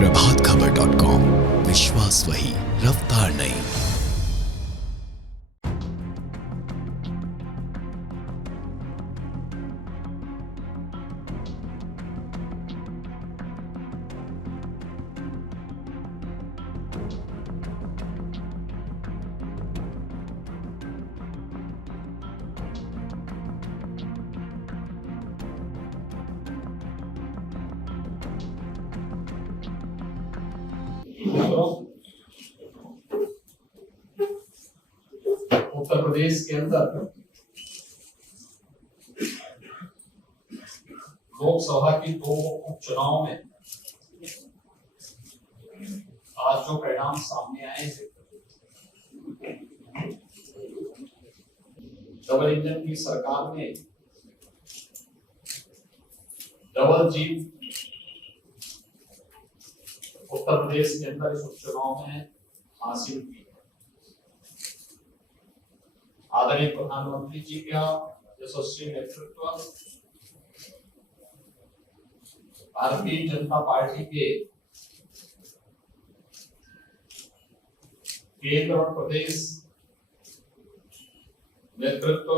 प्रभातखबर.com, विश्वास वही, रफ्तार नहीं। उत्तर प्रदेश के अंदर लोकसभा की 2 उपचुनाव में आज जो परिणाम सामने आए हैं, डबल इंजन की सरकार ने डबल जीत उत्तर प्रदेश के अंदर इस उपचुनाव में हासिल की। आदरणीय प्रधानमंत्री जी का यशस्वी नेतृत्व, भारतीय जनता पार्टी के केंद्र और प्रदेश नेतृत्व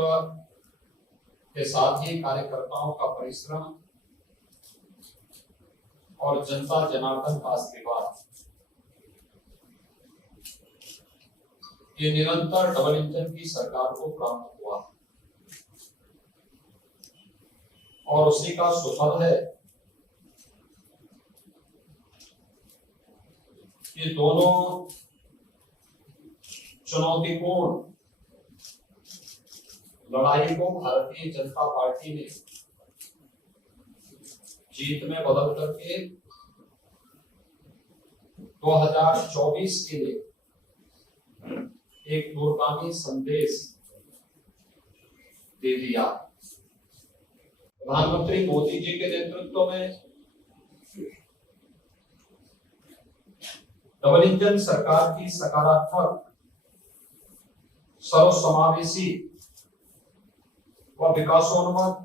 के साथ ही कार्यकर्ताओं का परिश्रम और जनता जनार्दन का आशीर्वाद, ये निरंतर डबल इंजन की सरकार को प्राप्त हुआ और उसी का सुफल है कि दोनों चुनौतीपूर्ण लड़ाई को भारतीय जनता पार्टी ने जीत में बदल करके 2024 के लिए एक दूरगामी संदेश दे दिया। प्रधानमंत्री मोदी जी के नेतृत्व में डबल इंजन सरकार की सकारात्मक, सर्वसमावेशी व विकासोन्मुख,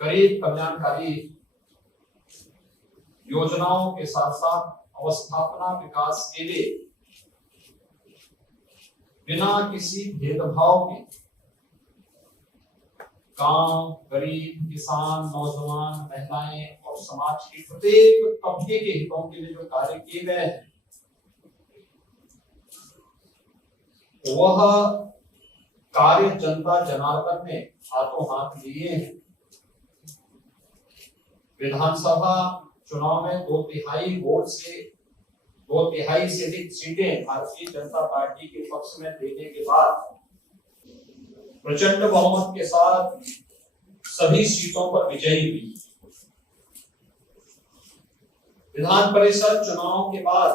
गरीब कल्याणकारी योजनाओं के साथ साथ अवस्थापना विकास के लिए बिना किसी भेदभाव के गांव, गरीब, किसान, नौजवान, महिलाएं और समाज के प्रत्येक तबके के हितों के लिए जो कार्य किए गए हैं, वह कार्य जनता जनार्दन ने हाथों हाथ लिए हैं। विधानसभा चुनाव में 2/3 वोट से 2/3 से अधिक सीटें भारतीय जनता पार्टी के पक्ष में देने के बाद प्रचंड बहुमत के साथ सभी सीटों पर विजयी हुई। विधान परिषद चुनाव के बाद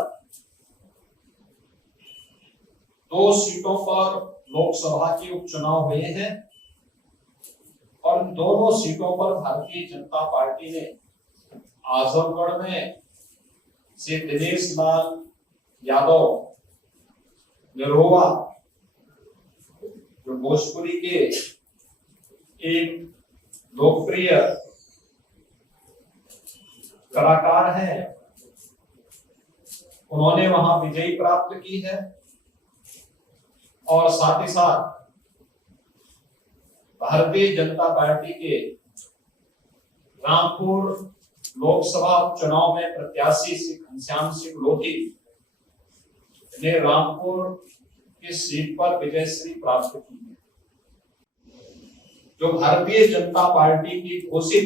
2 सीटों पर लोकसभा के उपचुनाव हुए हैं और इन दोनों सीटों पर भारतीय जनता पार्टी ने आजमगढ़ में से दिनेश लाल यादव निरहुआ, जो भोजपुरी के एक लोकप्रिय कलाकार हैं, उन्होंने वहां विजयी प्राप्त की है और साथ ही साथ भारतीय जनता पार्टी के रामपुर लोकसभा उपचुनाव में प्रत्याशी श्री घनश्याम सिंह लोधी ने रामपुर की सीट पर विजयश्री प्राप्त की है। जो भारतीय जनता पार्टी की घोषित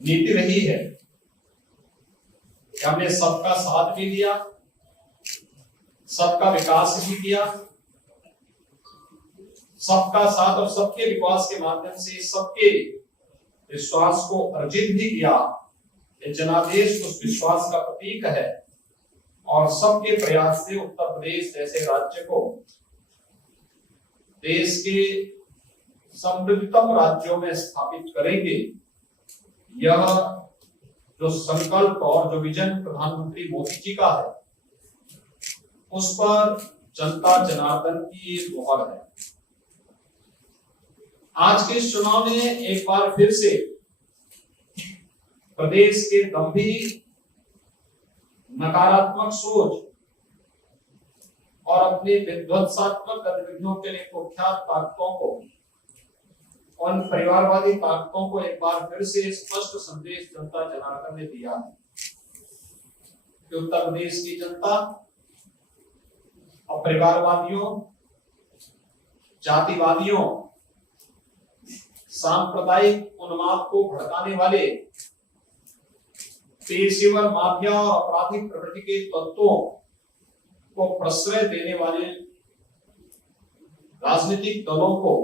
नीति रही है, हमने सबका साथ भी दिया, सबका विकास भी किया, सबका साथ और सबके विकास के माध्यम से सबके विश्वास को अर्जित भी किया। ये जनादेश उस विश्वास का प्रतीक है और सबके प्रयास से उत्तर प्रदेश जैसे राज्य को देश के समृद्धतम राज्यों में स्थापित करेंगे। यह जो संकल्प और जो विजन प्रधानमंत्री मोदी जी का है, उस पर जनता जनार्दन की मोहर है। आज के इस चुनाव ने एक बार फिर से प्रदेश के गंभीर नकारात्मक सोच और अपनी विध्वंसात्मक गतिविधियों के लिए कुख्यात ताकतों को, उन परिवारवादी ताकतों को एक बार फिर से स्पष्ट संदेश जनता जनार्दन ने दिया है कि उत्तर प्रदेश की जनता और परिवारवादियों, जातिवादियों, सांप्रदायिक उन्माद को भड़काने वाले पेशेवर माफिया और आपराधिक प्रवृत्ति के तत्वों को प्रश्रय देने वाले राजनीतिक दलों को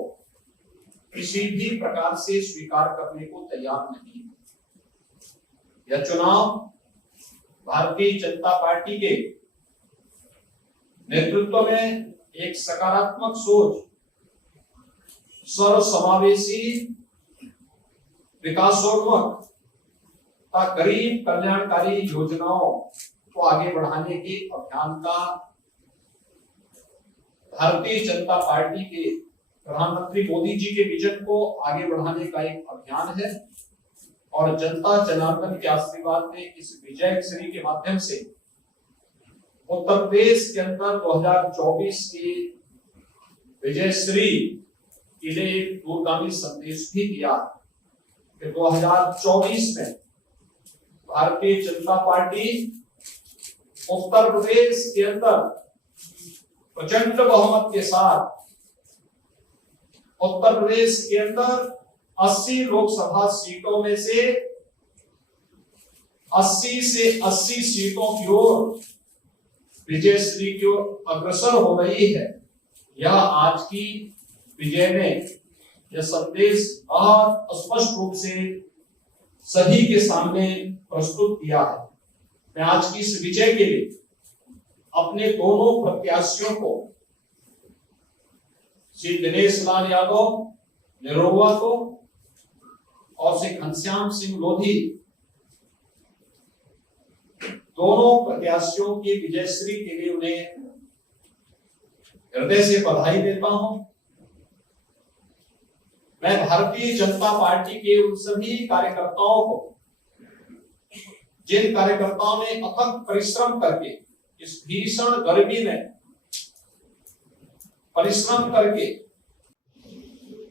किसी भी प्रकार से स्वीकार करने को तैयार नहीं है। यह चुनाव भारतीय जनता पार्टी के नेतृत्व में एक सकारात्मक सोच, सर्वसमावेशी, विकासोन्मुख तथा गरीब कल्याणकारी योजनाओं को आगे बढ़ाने के अभियान का, भारतीय जनता पार्टी के प्रधानमंत्री मोदी जी के विजन को आगे बढ़ाने का एक अभियान है। और जनता जनार्दन के आशीर्वाद में इस विजय श्री के माध्यम से उत्तर प्रदेश के अंदर 2024 की विजय श्री के लिए एक दूरगामी संदेश भी दिया कि 2024 में भारतीय जनता पार्टी उत्तर प्रदेश के अंदर प्रचंड बहुमत के साथ उत्तर प्रदेश के अंदर 80 लोकसभा सीटों में से 80 से 80 सीटों की ओर विजय श्री की ओर अग्रसर हो रही है। यह आज की विजय ने यह संदेश बहुत स्पष्ट रूप से सभी के सामने प्रस्तुत किया है। मैं आज की इस विजय के लिए अपने दोनों प्रत्याशियों को, श्री दिनेश लाल यादव निरोवा को और श्री घनश्याम सिंह लोधी, दोनों प्रत्याशियों की विजयश्री के लिए उन्हें हृदय से बधाई देता हूं। मैं भारतीय जनता पार्टी के उन सभी कार्यकर्ताओं को, जिन कार्यकर्ताओं ने अथक परिश्रम करके इस भीषण गर्मी में परिश्रम करके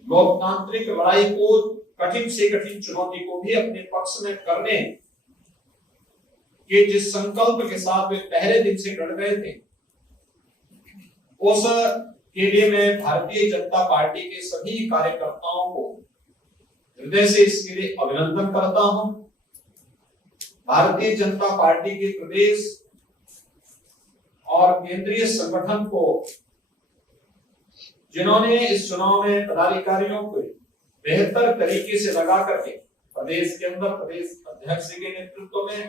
लोकतांत्रिक लड़ाई को, कठिन से कठिन चुनौती को भी अपने पक्ष में करने के जिस संकल्प के साथ वे पहले दिन से डट गए थे, उस के लिए मैं भारतीय जनता पार्टी के सभी कार्यकर्ताओं को हृदय से इसके लिए अभिनंदन करता हूं। भारतीय जनता पार्टी के प्रदेश और केंद्रीय संगठन को, जिन्होंने इस चुनाव में पदाधिकारियों को बेहतर तरीके से लगा करके प्रदेश के अंदर प्रदेश अध्यक्ष के नेतृत्व में,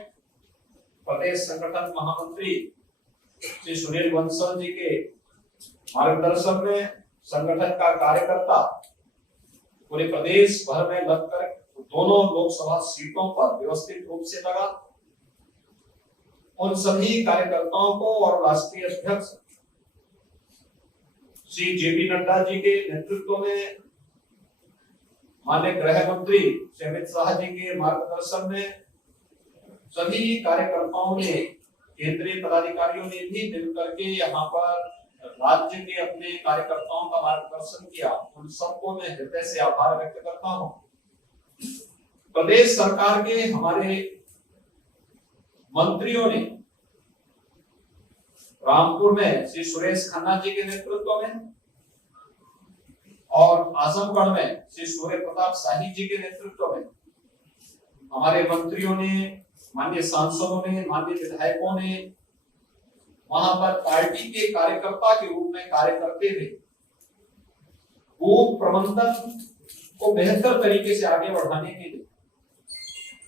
प्रदेश संगठन महामंत्री श्री सुनील बंसल जी के मार्गदर्शन में संगठन का कार्यकर्ता पूरे प्रदेश भर में लगकर दोनों लोकसभा सीटों पर व्यवस्थित रूप से लगा। उन सभी कार्यकर्ताओं को और राष्ट्रीय अध्यक्ष श्री जेपी नड्डा जी के नेतृत्व में, माननीय गृह मंत्री श्री अमित शाह जी के मार्गदर्शन में सभी कार्यकर्ताओं ने, केंद्रीय पदाधिकारियों ने भी मिलकर के यहाँ पर राज्य के अपने कार्यकर्ताओं का मार्गदर्शन किया। उन सबको मैं हृदय से आभार व्यक्त करता हूँ। प्रदेश सरकार के हमारे मंत्रियों ने रामपुर में श्री सुरेश खन्ना जी के नेतृत्व में और आजमगढ़ में श्री सूर्य प्रताप शाही जी के नेतृत्व में हमारे मंत्रियों ने, माननीय सांसदों ने, माननीय विधायकों ने वहां पर पार्टी के कार्यकर्ता के रूप में कार्य करते हुए बूथ प्रबंधन को बेहतर तरीके से आगे बढ़ाने के लिए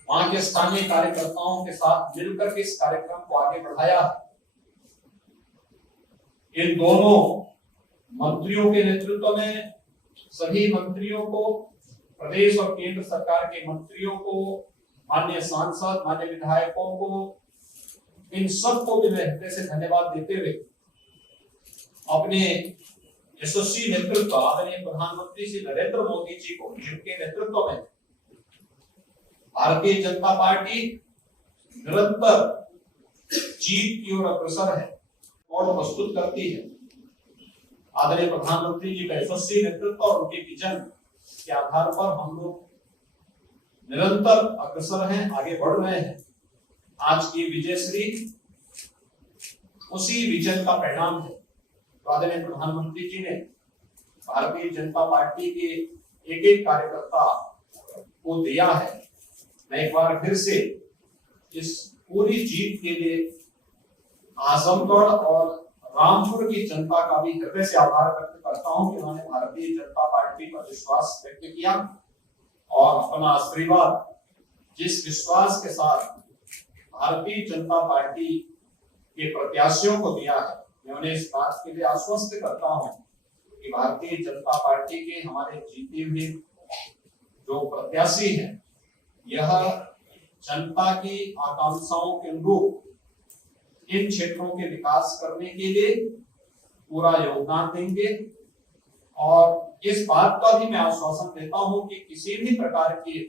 वहां के स्थानीय कार्यकर्ताओं के साथ मिलकर के इस कार्यक्रम को आगे बढ़ाया। इन दोनों मंत्रियों के नेतृत्व में सभी मंत्रियों को, प्रदेश और केंद्र सरकार के मंत्रियों को, माननीय सांसद, माननीय विधायकों को, इन सबको भी मैं हृदय से धन्यवाद देते हुए अपने यशस्वी नेतृत्व आदरणीय प्रधानमंत्री श्री नरेंद्र मोदी जी को, जिनके नेतृत्व में भारतीय जनता पार्टी निरंतर जीत की ओर अग्रसर है और प्रस्तुत करती है। आदरणीय प्रधानमंत्री जी का यशस्वी नेतृत्व और उनके विजन के आधार पर हम लोग निरंतर अग्रसर हैं, आगे बढ़ रहे हैं। आज की विजयश्री उसी विजन का परिणाम है। तो आदरणीय प्रधानमंत्री जी ने भारतीय जनता पार्टी के एक एक कार्यकर्ता को दिया है। मैं एक बार फिर से इस पूरी जीत के लिए आजमगढ़ और रामपुर की जनता का भी हृदय से आभार व्यक्त करता हूं कि उन्होंने भारतीय जनता पार्टी पर विश्वास व्यक्त किया और अपना आशीर्वाद जिस विश्वास के साथ भारतीय जनता पार्टी के प्रत्याशियों को दिया है, मैं उन्हें इस बात के लिए आश्वस्त करता हूं कि भारतीय जनता पार्टी के हमारे जीते हुए जो प्रत्याशी हैं, यह जनता की आकांक्षाओं के अनुरूप इन क्षेत्रों के विकास करने के लिए पूरा योगदान देंगे। और इस बात का भी मैं आश्वासन देता हूं कि किसी भी प्रकार के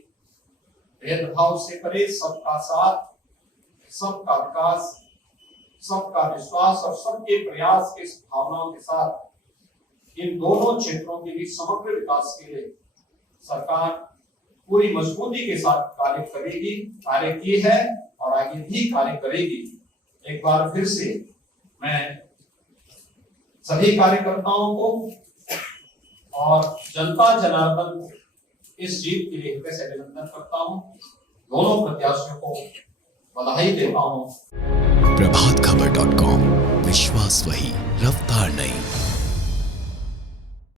भेदभाव से परे सबका साथ, सबका विकास, सबका विश्वास और सबके प्रयास की भावनाओं के साथ इन दोनों क्षेत्रों के भी समग्र विकास के लिए सरकार पूरी मजबूती के साथ कार्य करेगी, कार्य की है और आगे भी कार्य करेगी। एक बार फिर से मैं सभी कार्यकर्ताओं को और जनता जनार्दन को इस जीत के लिए हृदय से अभिनंदन करता हूं। दोनों प्रत्याशियों को बधाई देता हूं। प्रभातखबर.com, विश्वास वही, रफ्तार नहीं।